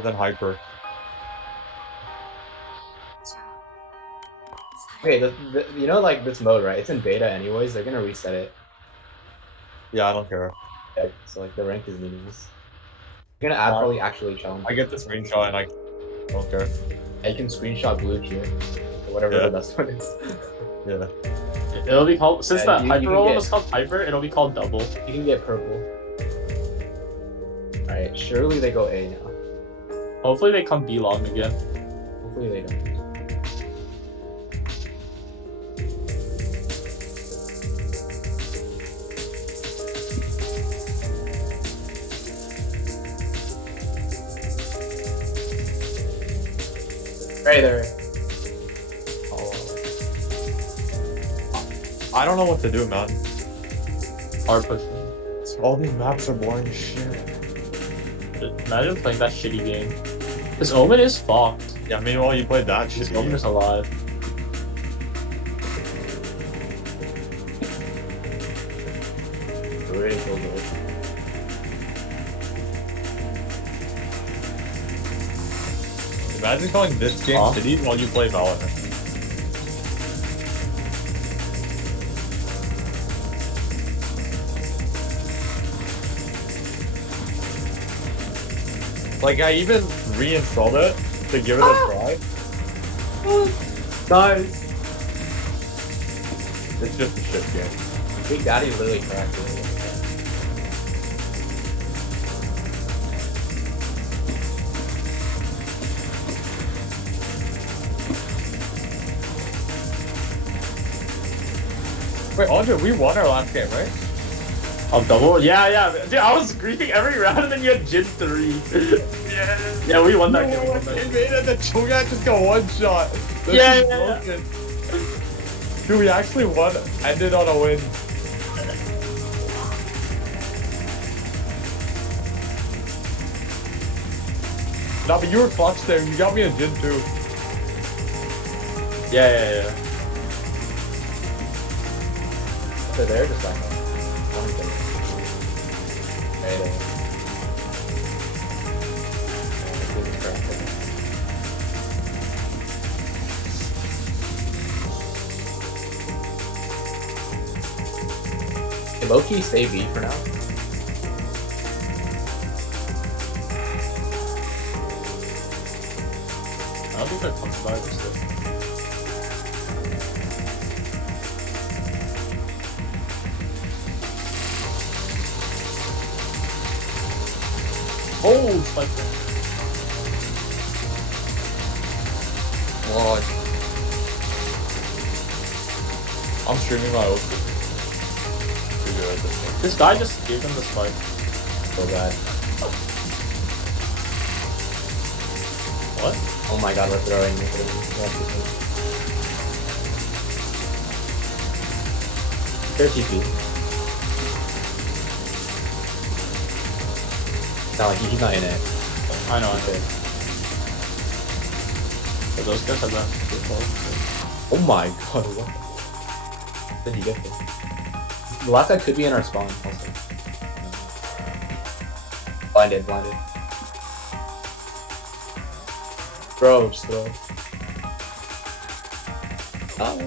than hyper. Okay, you know, like this mode, right? It's in beta anyways. They're gonna reset it. Yeah, I don't care. Yeah, so like the rank is meaningless. You're gonna add probably actually challenge. I get the screenshot and I don't care. I can screenshot blue here, or whatever Yeah. the best one is. Yeah. It'll be called, since Yeah, the you hyper can roll get- was called hyper, it'll be called double. You can get purple. Alright, surely they go A now. Hopefully they come B long again. Hopefully they don't. Right there. I don't know what to do, man. Hard push. All these maps are boring as shit. Imagine playing that shitty game. This Omen is fucked. Yeah, meanwhile you played that This shit. Omen is alive. We're ready to kill those. Imagine calling this game City while you play Valorant. Like, I even reinstalled it to give it a try. Nice. It's just a shit game. Big Daddy literally cracked it. Wait, Andre, we won our last game, right? Oh, double? Yeah. Dude, I was griefing every round and then you had Jin 3. Yeah, we won that game. It made it, the Cho'Gath just got one shot. This Yeah, is yeah. broken. Dude, we actually won. Ended on a win. Nah, but you were clutch there. You got me a Jin too. Yeah. So they're just like one thing. Right there. Hey, low-key stay B for now. I don't think they're pumped by this stuff. Oh, spike. What? I'm streaming my ulti. Too good at this game. This guy just gave him the spike. So bad. What? Oh my god, we're throwing. They're TP. No, he's not in it. I know. Okay. But those guys have that. Oh my god, what the did he get there? The last guy could be in our spawn also. Blinded. Throw, just throw. Oh.